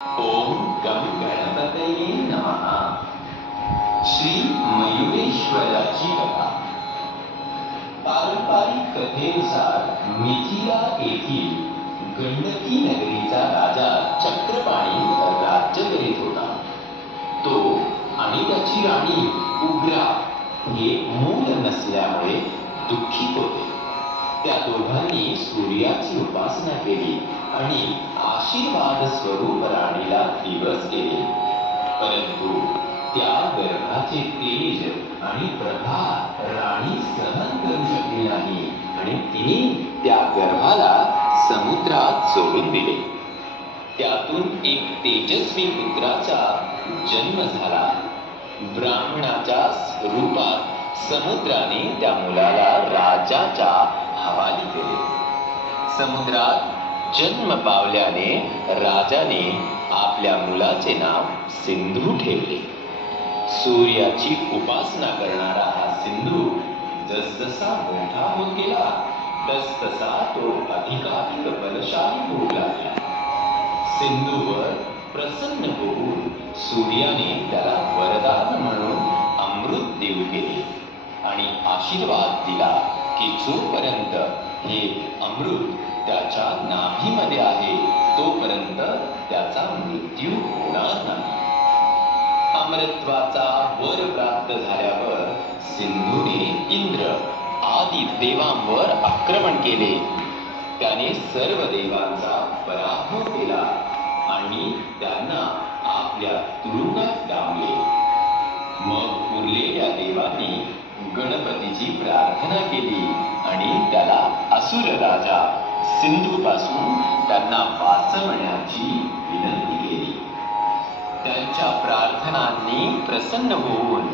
ओम गम गणपतये नमः। श्री मयुरेश्वराची कथा। पारंपरिक कथेनुसार मिथिला येथील गंडकी नगरीचा राजा चक्रपाणी राज्य करीत होता। तो आणि त्याची राणी उग्रा हे मूल नसल्यामुळे दुःखित होते। त्या दोघांनी सूर्याची उपासना केली आणि आशीर्वाद स्वरूप राणीला दिवस केले, परंतु त्या गर्भाचे तेज आणि प्रभा राणी सहन करू शकली नाही आणि तिने त्या गर्भाला समुद्रात सोडून दिले। त्यातून एक तेजस्वी पुत्राचा जन्म झाला। ब्राह्मणाच्या रूपात समुद्राने त्या मुलाला राजाच्या हवाली केले। समुद्रात जन्म पावल्याने राजाने आपल्या मुलाचे नाव सिंधू ठेवले। सूर्याची उपासना करणारा हा सिंधू जसजसा मोठा होत गेला तसतसा तो अधिकाधिक बलशाली होऊ लागला। सिंधूवर प्रसन्न होऊन सूर्याने त्याला वरदान म्हणून अमृत देऊ केले आणि आशीर्वाद दिला की जोपर्यंत हे अमृत त्याच्या नाभीमध्ये आहे तोपर्यंत त्याचा मृत्यू होणार नाही। अमरत्वाचा वर प्राप्त झाल्यावर सिंधूने इंद्र आदी देवांवर आक्रमण केले। त्याने सर्व देवांचा पराभव केला आणि त्यांना आपल्या तुरुंगात डांबले। मग उरलेल्या देवांनी गणपतीची प्रार्थना केली आणि त्याला असुर राजा सिंधूपासून त्यांना वाचवण्याची विनंती केली। त्यांच्या प्रार्थनांनी प्रसन्न होऊन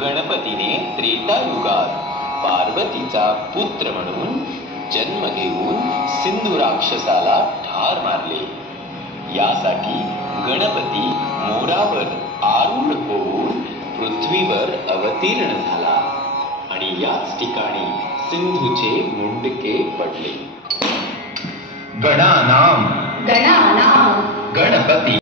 गणपतीने त्रेतायुगात पार्वतीचा पुत्र म्हणून जन्म घेऊन सिंधू राक्षसाला ठार मारले। यासाठी गणपती मोरावर आरूढ होऊन पृथ्वीवर अवतीर्ण झाला आणि याच ठिकाणी सिंधूचे मुंडके पडले। गणानां गणपती